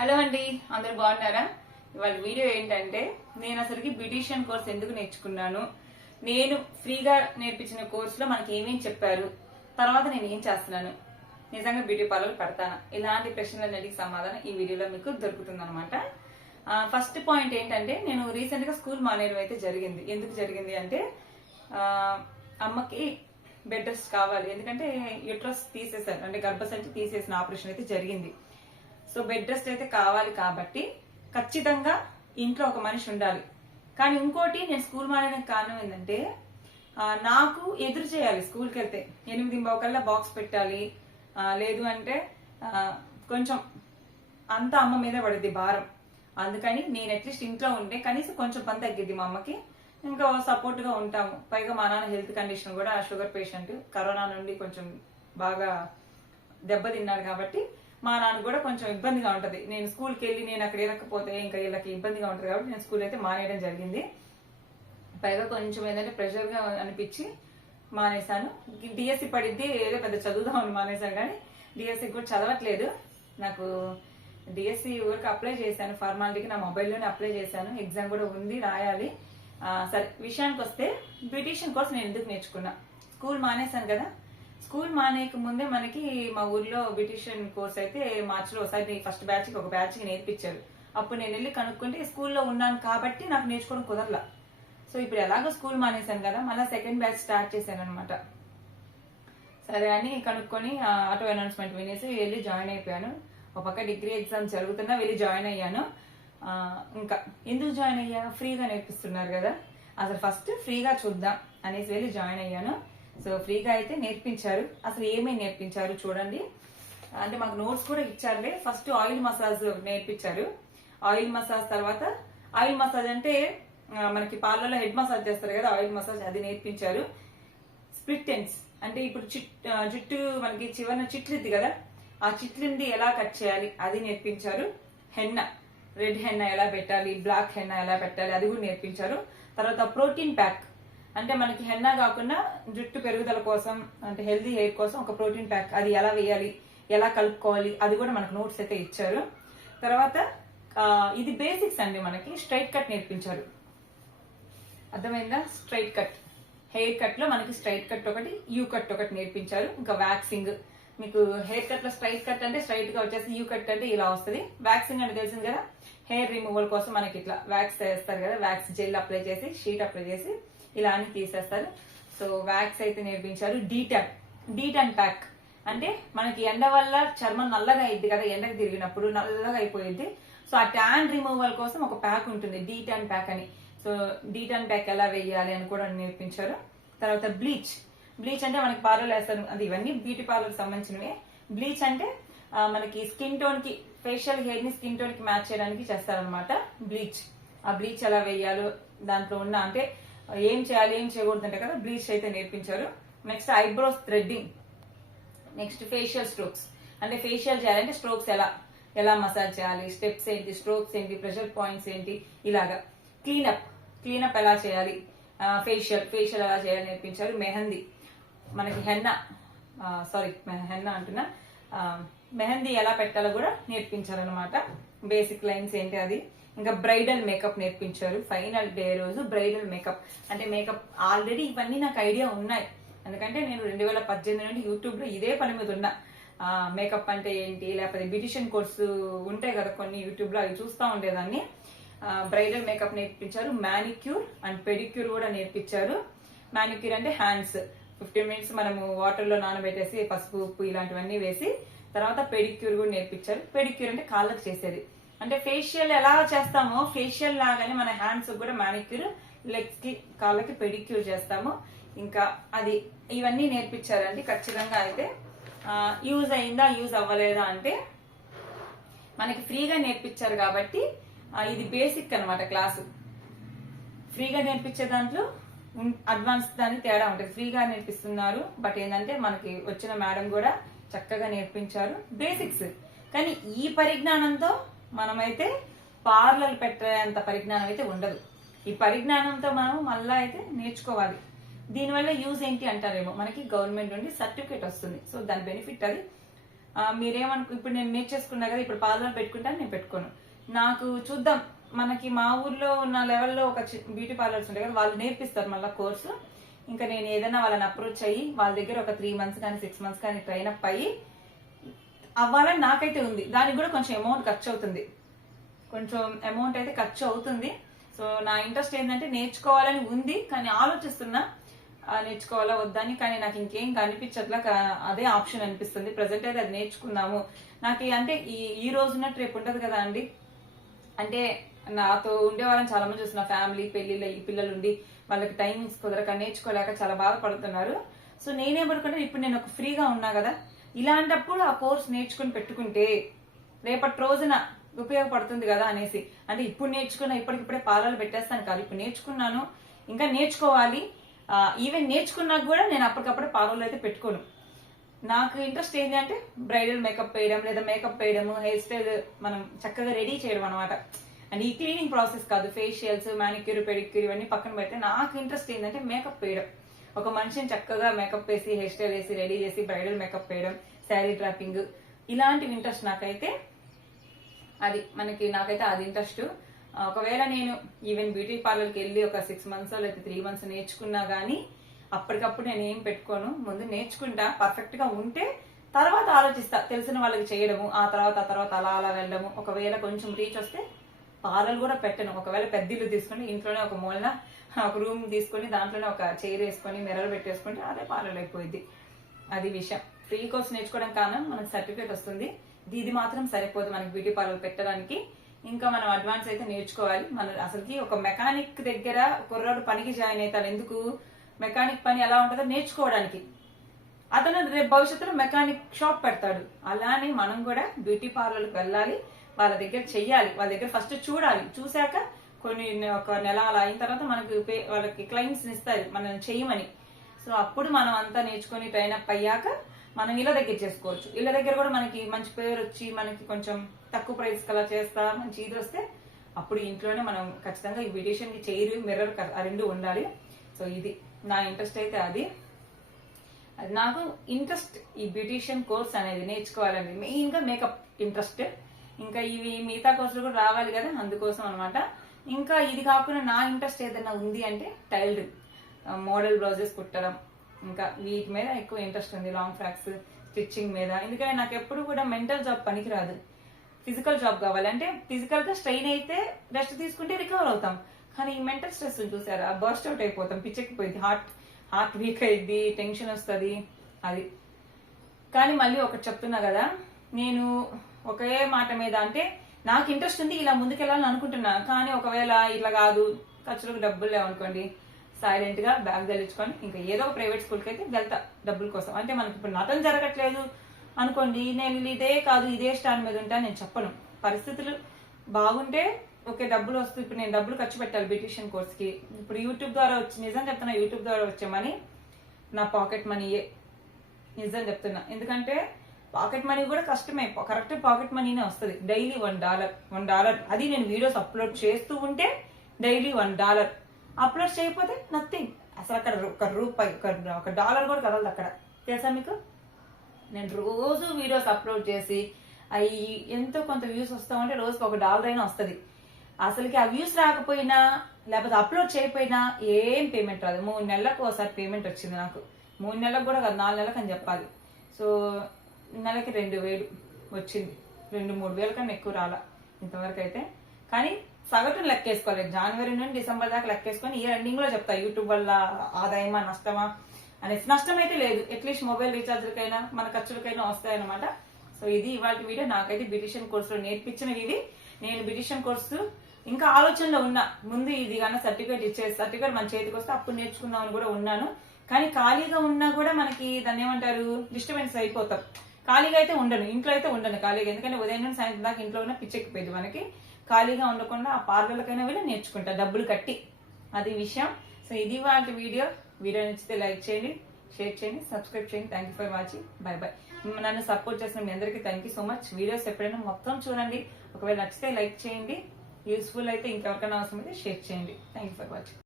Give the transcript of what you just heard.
Hello అండి, అందరు బాగున్నారా? ఇవాళ వీడియో ఏంటంటే నేను అసలుకి బ్యూటీషియన్ కోర్స్ ఎందుకు నేర్చుకున్నాను, నేను ఫ్రీగా నేర్పించిన కోర్సులో మనకి ఏమేమి చెప్పారు, తర్వాత నేను ఏం చేస్తున్నాను, నిజంగా బ్యూటీ పార్లర్ పెడతాను, ఇలాంటి ప్రశ్నలన్నిటికి సమాధానం ఈ వీడియోలో మీకు దొరుకుతుంది అనమాట. ఫస్ట్ పాయింట్ ఏంటంటే నేను రీసెంట్ గా స్కూల్ మానేయడం అయితే జరిగింది. ఎందుకు జరిగింది అంటే అమ్మకి బెడ్ రెస్ట్ కావాలి, ఎందుకంటే యూట్రస్ తీసేసారు, అంటే గర్భసంచి తీసేసిన ఆపరేషన్ అయితే జరిగింది. సో బెడ్ రెస్ట్ అయితే కావాలి కాబట్టి ఖచ్చితంగా ఇంట్లో ఒక మనిషి ఉండాలి. కానీ ఇంకోటి, నేను స్కూల్ మానేయడానికి కారణం ఏంటంటే నాకు ఎదురు చేయాలి. స్కూల్కి వెళ్తే 8:15 కల్లా బాక్స్ పెట్టాలి, లేదు అంటే కొంచెం అంతా అమ్మ మీద పడుద్ది భారం. అందుకని నేను అట్లీస్ట్ ఇంట్లో ఉంటే కనీసం కొంచెం పని తగ్గిద్ది మా అమ్మకి, ఇంకా సపోర్ట్ గా ఉంటాము. పైగా మా నాన్న హెల్త్ కండిషన్ కూడా షుగర్ పేషెంట్, కరోనా నుండి కొంచెం బాగా దెబ్బతిన్నాడు కాబట్టి మా నాన్న కూడా కొంచెం ఇబ్బందిగా ఉంటది. నేను స్కూల్కి వెళ్ళి నేను అక్కడ వెళ్ళకపోతే ఇంకా వీళ్ళకి ఇబ్బందిగా ఉంటది కాబట్టి నేను స్కూల్ అయితే మానేయడం జరిగింది. పైగా కొంచెం ఏంటంటే ప్రెషర్ గా అనిపించి మానేశాను. డిఎస్సి పడిద్ది, ఏదో పెద్ద చదువుదామని మానేశాను, కానీ డిఎస్సి కూడా చదవట్లేదు. నాకు డిఎస్సి ఊరికి అప్లై చేశాను, ఫార్మాలిటీకి నా మొబైల్లోనే అప్లై చేశాను, ఎగ్జామ్ కూడా ఉంది, రాయాలి. సరే, విషయానికి వస్తే బ్యూటీషియన్ కోర్స్ నేను ఎందుకు నేర్చుకున్నా, స్కూల్ మానేశాను కదా. స్కూల్ మానేయక ముందే మనకి మా ఊర్లో బ్యూటీషియన్ కోర్స్ అయితే మార్చిలో ఒకసారి ఫస్ట్ బ్యాచ్ కి ఒక బ్యాచ్ కి నేర్పించారు. అప్పుడు నేను వెళ్ళి కనుక్కుంటే స్కూల్లో ఉన్నాను కాబట్టి నాకు నేర్చుకోవడం కుదరలా. సో ఇప్పుడు ఎలాగో స్కూల్ మానేశాను కదా, మళ్ళీ సెకండ్ బ్యాచ్ స్టార్ట్ చేశాను అనమాట. సరే అని కనుక్కొని ఆటో అనౌన్స్మెంట్ వినేసి వెళ్ళి జాయిన్ అయిపోయాను. ఒక పక్క డిగ్రీ ఎగ్జామ్ జరుగుతున్నా వెళ్ళి జాయిన్ అయ్యాను. ఇంకా ఎందుకు జాయిన్ అయ్యా, ఫ్రీగా నేర్పిస్తున్నారు కదా, అసలు ఫస్ట్ ఫ్రీగా చూద్దాం అనేసి వెళ్ళి జాయిన్ అయ్యాను. సో ఫ్రీగా అయితే నేర్పించారు. అసలు ఏమేమి నేర్పించారు చూడండి. అంటే మాకు నోట్స్ కూడా ఇచ్చారులే. ఫస్ట్ ఆయిల్ మసాజ్ నేర్పించారు. ఆయిల్ మసాజ్ తర్వాత, ఆయిల్ మసాజ్ అంటే మనకి పార్లర్లో హెడ్ మసాజ్ చేస్తారు కదా, ఆయిల్ మసాజ్ అది నేర్పించారు. స్ప్లిట్ ఎండ్స్ అంటే ఇప్పుడు జుట్టు మనకి చివరన చిట్లిద్ది కదా, ఆ చిట్లింది ఎలా కట్ చేయాలి అది నేర్పించారు. హెన్న, రెడ్ హెన్న ఎలా పెట్టాలి, బ్లాక్ హెన్న ఎలా పెట్టాలి అది కూడా నేర్పించారు. తర్వాత ప్రోటీన్ ప్యాక్, అంటే మనకి హెన్నా కాకుండా జుట్టు పెరుగుదల కోసం, అంటే హెల్దీ హెయిర్ కోసం ఒక ప్రోటీన్ ప్యాక్, అది ఎలా వేయాలి, ఎలా కలుపుకోవాలి అది కూడా మనకు నోట్స్ అయితే ఇచ్చారు. తర్వాత ఇది బేసిక్స్ అండి, మనకి స్ట్రైట్ కట్ నేర్పించారు. అర్థమైందా? స్ట్రైట్ కట్, హెయిర్ కట్ లో మనకి స్ట్రైట్ కట్ ఒకటి, యూ కట్ ఒకటి నేర్పించారు. ఇంకా వ్యాక్సింగ్, మీకు హెయిర్ కట్ లో స్ట్రైట్ కట్ అంటే స్ట్రైట్ గా వచ్చేసి, యూ కట్ అంటే ఇలా వస్తుంది. వ్యాక్సింగ్ అంటే తెలిసింది కదా, హెయిర్ రిమూవల్ కోసం మనకి ఇట్లా వ్యాక్స్ చేస్తారు కదా, వ్యాక్స్ జెల్ అప్లై చేసి షీట్ అప్లై చేసి ఇలా అని తీసేస్తారు. సో వ్యాక్స్ అయితే నేర్పించారు. డీటన్ ప్యాక్ అంటే మనకి ఎండ వల్ల చర్మం నల్లగా అయింది కదా, ఎండకు తిరిగినప్పుడు నల్లగా అయిపోయింది. సో ఆ ట్యాన్ రిమూవల్ కోసం ఒక ప్యాక్ ఉంటుంది, డీటన్ ప్యాక్ అని. సో డీటన్ ప్యాక్ ఎలా వేయాలి అని కూడా నేర్పించారు. తర్వాత బ్లీచ్ అంటే మనకి పార్లర్ వేస్తారు, అది ఇవన్నీ బ్యూటీ పార్లర్ సంబంధించినవే. బ్లీచ్ అంటే మనకి స్కిన్ టోన్ కి, ఫేషియల్ హెయిర్ ని స్కిన్ టోన్ కి మ్యాచ్ చేయడానికి చేస్తారనమాట బ్లీచ్. ఆ బ్లీచ్ ఎలా వేయాలో, దాంట్లో ఉన్న అంటే ఏం చేయాలి ఏం చేయకూడదు అంటే కదా, బ్లీచ్ అయితే నేర్పించారు. Next eyebrows threading, next facial strokes, అంటే ఫేషియల్ చేయాలంటే స్ట్రోక్స్ ఎలా మసాజ్ చేయాలి, స్టెప్స్ ఏంటి, స్ట్రోక్స్ ఏంటి, ప్రెషర్ పాయింట్స్ ఏంటి, ఇలాగా. క్లీనప్ ఎలా చేయాలి, ఫేషియల్ ఎలా చేయాలి నేర్పించారు. మెహందీ, మనకి హెన్నా అంటున్నా, మెహందీ ఎలా పెట్టాలో కూడా నేర్పించారు అనమాట. బేసిక్ లైన్స్ ఏంటి అది. ఇంకా బ్రైడల్ మేకప్ నేర్పించారు. ఫైనల్ డే రోజు బ్రైడల్ మేకప్, అంటే మేకప్ ఆల్రెడీ ఇవన్నీ నాకు ఐడియా ఉన్నాయి, ఎందుకంటే నేను 2018 నుండి యూట్యూబ్ లో ఇదే పని మీద ఉన్నా. మేకప్ అంటే ఏంటి, లేకపోతే బ్యూటిషియన్ కోర్సు ఉంటాయి కదా కొన్ని యూట్యూబ్ లో, అవి చూస్తూ ఉండేదాన్ని. బ్రైడల్ మేకప్ నేర్పించారు. మ్యానిక్యూర్ అండ్ పెడిక్యూర్ కూడా నేర్పించారు. మ్యానిక్యూర్ అంటే హ్యాండ్స్ 15 మినిట్స్ మనము వాటర్ లో నానబెట్టేసి పసుపు ఉప్పు ఇలాంటివన్నీ వేసి, తర్వాత పెడిక్యూర్ కూడా నేర్పించారు. పెడిక్యూర్ అంటే కాళ్ళకి చేసేది, అంటే ఫేషియల్ ఎలా చేస్తామో ఫేషియల్ లాగానే మన హ్యాండ్స్ కూడా మ్యానిక్యూర్, లెగ్స్ కి కాళ్ళకి పెడిక్యూర్ చేస్తాము. ఇంకా అది ఇవన్నీ నేర్పించారండి. ఖచ్చితంగా అయితే యూజ్ అయిందా యూజ్ అవ్వలేదా అంటే, మనకి ఫ్రీగా నేర్పించారు కాబట్టి ఇది బేసిక్ అనమాట. క్లాసు ఫ్రీగా నేర్పించే దాంట్లో అడ్వాన్స్ దాని తేడా ఉంటుంది. ఫ్రీగా నేర్పిస్తున్నారు, బట్ ఏంటంటే మనకి వచ్చిన మేడం కూడా చక్కగా నేర్పించారు బేసిక్స్. కానీ ఈ పరిజ్ఞానంతో మనమైతే పార్లర్ పెట్టేంత పరిజ్ఞానం అయితే ఉండదు. ఈ పరిజ్ఞానంతో మనం మళ్ళా అయితే నేర్చుకోవాలి. దీనివల్ల యూజ్ ఏంటి అంటారేమో, మనకి గవర్నమెంట్ నుండి సర్టిఫికేట్ వస్తుంది. సో దాని బెనిఫిట్ అది. మీరేమనుకో ఇప్పుడు నేను నేర్చేసుకున్నా కదా, ఇప్పుడు పార్లర్ పెట్టుకుంటాను, నేను పెట్టుకోను. నాకు చూద్దాం, మనకి మా ఊర్లో ఉన్న లెవెల్లో ఒక బ్యూటీ పార్లర్స్ ఉంటాయి కదా, వాళ్ళు నేర్పిస్తారు మళ్ళీ కోర్సు. ఇంకా నేను ఏదైనా వాళ్ళని అప్రోచ్ అయ్యి వాళ్ళ దగ్గర ఒక 3 months కానీ 6 months కానీ ట్రైన్ అప్ అయ్యి అవ్వాలని నాకైతే ఉంది. దానికి కూడా కొంచెం అమౌంట్ ఖర్చు అవుతుంది, కొంచెం అమౌంట్ అయితే ఖర్చు అవుతుంది. సో నా ఇంట్రెస్ట్ ఏంటంటే నేర్చుకోవాలని ఉంది, కానీ ఆలోచిస్తున్నా నేర్చుకోవాలా వద్దని. కానీ నాకు ఇంకేం కనిపించట్లా, అదే ఆప్షన్ అనిపిస్తుంది. ప్రజెంట్ అయితే అది నేర్చుకుందాము. నాకు అంటే ఈ రోజున్నట్టు రేపు ఉంటది కదా అండి. అంటే నాతో ఉండే వాళ్ళని చాలా మంది చూస్తున్నా, ఫ్యామిలీ పెళ్లిళ్ళు ఈ పిల్లలు ఉండి వాళ్ళకి టైమింగ్స్ కుదరక నేర్చుకోలేక చాలా బాధపడుతున్నారు. సో నేనేమనుకుంటే ఇప్పుడు నేను ఒక ఫ్రీగా ఉన్నా కదా, ఇలాంటప్పుడు ఆ కోర్స్ నేర్చుకుని పెట్టుకుంటే రేపటి రోజున ఉపయోగపడుతుంది కదా అనేసి. అంటే ఇప్పుడు నేర్చుకున్నా ఇప్పటికిప్పుడే పార్లర్లు పెట్టేస్తాను కాదు, ఇప్పుడు నేర్చుకున్నాను, ఇంకా నేర్చుకోవాలి. ఈవెన్ నేర్చుకున్నాక కూడా నేను అప్పటికప్పుడే పార్లర్లు అయితే పెట్టుకోను. నాకు ఇంట్రెస్ట్ ఏంటి అంటే బ్రైడల్ మేకప్ వేయడం, లేదా మేకప్ వేయడము, హెయిర్ స్టైల్ మనం చక్కగా రెడీ చేయడం అనమాట. అండ్ ఈ క్లీనింగ్ ప్రాసెస్ కాదు, ఫేషియల్స్, మానిక్యూర్, పెడిక్యూర్ ఇవన్నీ పక్కన పెడితే నాకు ఇంట్రెస్ట్ ఏంటంటే మేకప్ వేయడం. ఒక మనిషిని చక్కగా మేకప్ వేసి, హెయిర్ స్టైల్ వేసి రెడీ చేసి బ్రైడల్ మేకప్ వేయడం, శారీ డ్రాపింగ్, ఇలాంటివి ఇంట్రెస్ట్ నాకైతే. నాకైతే అది ఇంట్రెస్ట్. ఒకవేళ నేను ఈవెన్ బ్యూటీ పార్లర్కి వెళ్ళి ఒక 6 months లేదా 3 months నేర్చుకున్నా గానీ అప్పటికప్పుడు నేను ఏం పెట్టుకోను, ముందు నేర్చుకుంటా, పర్ఫెక్ట్ గా ఉంటే తర్వాత ఆలోచిస్తా తెలిసిన వాళ్ళకి చేయడము, ఆ తర్వాత అలా వెళ్ళడము. ఒకవేళ కొంచెం రీచ్ వస్తే పార్లర్ కూడా పెట్టను. ఒకవేళ పెద్ద ఇల్లు తీసుకుని ఇంట్లోనే ఒక మూలన ఒక రూమ్ తీసుకుని దాంట్లోనే ఒక చైర్ వేసుకొని మిర్రర్ పెట్టేసుకుంటే అదే పార్లర్ అయిపోయింది. అది విషయం. ఫ్రీ కోర్స్ నేర్చుకోవడం కారణం మనకు సర్టిఫికేట్ వస్తుంది, ఇది మాత్రం సరిపోదు మనకి బ్యూటీ పార్లర్ పెట్టడానికి. ఇంకా మనం అడ్వాన్స్ అయితే నేర్చుకోవాలి. మన అసలుకి ఒక మెకానిక్ దగ్గర కుర్రాడు పనికి జాయిన్ అవుతాడు. ఎందుకు? మెకానిక్ పని ఎలా ఉంటుందో నేర్చుకోవడానికి. అతను రేపు భవిష్యత్తులో మెకానిక్ షాప్ పెడతాడు. అలానే మనం కూడా బ్యూటీ పార్లర్కి వెళ్ళాలి, వాళ్ళ దగ్గర చెయ్యాలి, వాళ్ళ దగ్గర ఫస్ట్ చూడాలి. చూశాక ఒక నెల అలా అయిన తర్వాత మనకి వాళ్ళకి క్లయింట్స్ ఇస్తారు మనం చెయ్యమని. సో అప్పుడు మనం అంతా నేర్చుకుని ట్రైన్ అప్ అయ్యాక మనం ఇళ్ళ దగ్గర చేసుకోవచ్చు. ఇళ్ళ దగ్గర కూడా మనకి మంచి పేరు వచ్చి మనకి కొంచెం తక్కువ ప్రైస్ కలా చేస్తా మంచి ఇది వస్తే అప్పుడు ఇంట్లోనే మనం ఖచ్చితంగా ఈ బ్యూటిషియన్ కి చైర్, మిర్రర్ ఆ రెండు ఉండాలి. సో ఇది నా ఇంట్రెస్ట్ అయితే అది నాకు ఇంట్రెస్ట్. ఈ బ్యూటిషియన్ కోర్స్ అనేది నేర్చుకోవాలని మెయిన్ గా మేకప్ ఇంట్రెస్ట్. ఇంకా ఇవి మిగతా కోర్సులు కూడా రావాలి కదా, అందుకోసం అనమాట. ఇంకా ఇది కాకుండా నా ఇంట్రెస్ట్ ఏదైనా ఉంది అంటే టైలరింగ్, మోడల్ బ్లౌజెస్ కుట్టడం, ఇంకా వీటి మీద ఎక్కువ ఇంట్రెస్ట్ ఉంది. లాంగ్ ఫ్రాక్స్ స్టిచ్చింగ్ మీద. ఎందుకంటే నాకు ఎప్పుడు కూడా మెంటల్ జాబ్ పనికిరాదు, ఫిజికల్ జాబ్ కావాలి. అంటే ఫిజికల్ గా స్ట్రెయిన్ అయితే రెస్ట్ తీసుకుంటే రికవర్ అవుతాం, కానీ ఈ మెంటల్ స్ట్రెస్ చూసారా, బర్స్ట్ అవుట్ అయిపోతాం, పిచ్చెక్కిపోయింది, హార్ట్ వీక్ అయింది, టెన్షన్ వస్తుంది. అది కానీ మళ్ళీ ఒకటి చెప్తున్నా కదా, నేను ఒకే మాట మీద అంటే నాకు ఇంట్రెస్ట్ ఉంది, ఇలా ముందుకెళ్ళాలని అనుకుంటున్నా. కానీ ఒకవేళ ఇట్లా కాదు, ఖర్చులకు డబ్బులు లేవనుకోండి, సైలెంట్ గా బ్యాగ్ తగిలించుకొని ఇంకా ఏదో ఒక ప్రైవేట్ స్కూల్కి అయితే వెళ్తా డబ్బుల కోసం. అంటే మనకి ఇప్పుడు నటన జరగట్లేదు అనుకోండి, నేను ఇదే కాదు ఇదే స్టాండ్ మీద ఉంటా నేను చెప్పను. పరిస్థితులు బాగుంటే ఓకే డబ్బులు వస్తుంది. ఇప్పుడు నేను డబ్బులు ఖర్చు పెట్టాలి బ్యూటిషియన్ కోర్స్ కి. ఇప్పుడు యూట్యూబ్ ద్వారా వచ్చి, నిజం చెప్తున్నా, యూట్యూబ్ ద్వారా వచ్చే మనీ నా పాకెట్ మనీయే, నిజం చెప్తున్నా. ఎందుకంటే పాకెట్ మనీ కూడా కష్టమే, కరెక్ట్ పాకెట్ మనీనే వస్తుంది. డైలీ $1 అది నేను వీడియోస్ అప్లోడ్ చేస్తూ ఉంటే డైలీ $1. అప్లోడ్ చేయకపోతే నథింగ్. అసలు అక్కడ ఒక $1 కూడా కదలదు అక్కడ, తెలుసా మీకు? నేను రోజు వీడియోస్ అప్లోడ్ చేసి అవి ఎంతో కొంత వ్యూస్ వస్తామంటే రోజుకి $1 అయినా వస్తుంది. అసలుకి ఆ వ్యూస్ రాకపోయినా లేకపోతే అప్లోడ్ చేయకపోయినా ఏం పేమెంట్ రాదు. 3 నెలలకు ఒకసారి పేమెంట్ వచ్చింది నాకు. 3 నెలలకు కూడా కాదు, 4 నెలలకు అని చెప్పాలి. సో నెలకి 2,000 వచ్చింది. 2-3 వేల కన్నా ఎక్కువ రాలా ఇంతవరకు అయితే. కానీ సగటును లెక్కేసుకోలేదు, జనవరి నుండి డిసెంబర్ దాకా లెక్కేసుకొని ఈ ఎండింగ్ లో చెప్తా యూట్యూబ్ వల్ల ఆదాయమా నష్టమా అనేసి. నష్టం అయితే లేదు, అట్లీస్ట్ మొబైల్ రీఛార్జ్లకైనా మన ఖర్చులకైనా వస్తాయన్నమాట. సో ఇది ఇవాళ వీడియో. నాకైతే బ్యూటిషియన్ కోర్సులో నేర్పించినవి ఇవి. నేను బ్యూటిషియన్ కోర్సు ఇంకా ఆలోచనలో ఉన్నా, ముందు ఇది కన్నా సర్టిఫికేట్ మన చేతికి వస్తే అప్పుడు నేర్చుకుందామని కూడా ఉన్నాను. కానీ ఖాళీగా ఉన్నా కూడా మనకి దాన్ని ఏమంటారు, డిస్టర్బెన్స్ అయిపోతాం. ఖాళీగా అయితే ఉండను, ఇంట్లో అయితే ఉండను ఖాళీగా. ఎందుకంటే ఉదయం నుండి సాయంత్రం దాకా ఇంట్లో ఉన్న పిచ్చెక్కిపోయింది మనకి. ఖాళీగా ఉండకుండా ఆ పార్లర్లకైనా వెళ్ళి నేర్చుకుంటా డబ్బులు కట్టి, అది విషయం. సో ఇది వాళ్ళ వీడియో నచ్చితే లైక్ చేయండి, షేర్ చేయండి, సబ్స్క్రైబ్ చేయండి. Thank you for watching. By by. నన్ను సపోర్ట్ చేసిన మీ అందరికీ thank you so much. Videos ఎప్పుడైనా మొత్తం చూడండి, ఒకవేళ నచ్చితే లైక్ చేయండి, యూస్ఫుల్ అయితే ఇంకెవరికైనా అవసరం అయితే షేర్ చేయండి. Thank you for watching.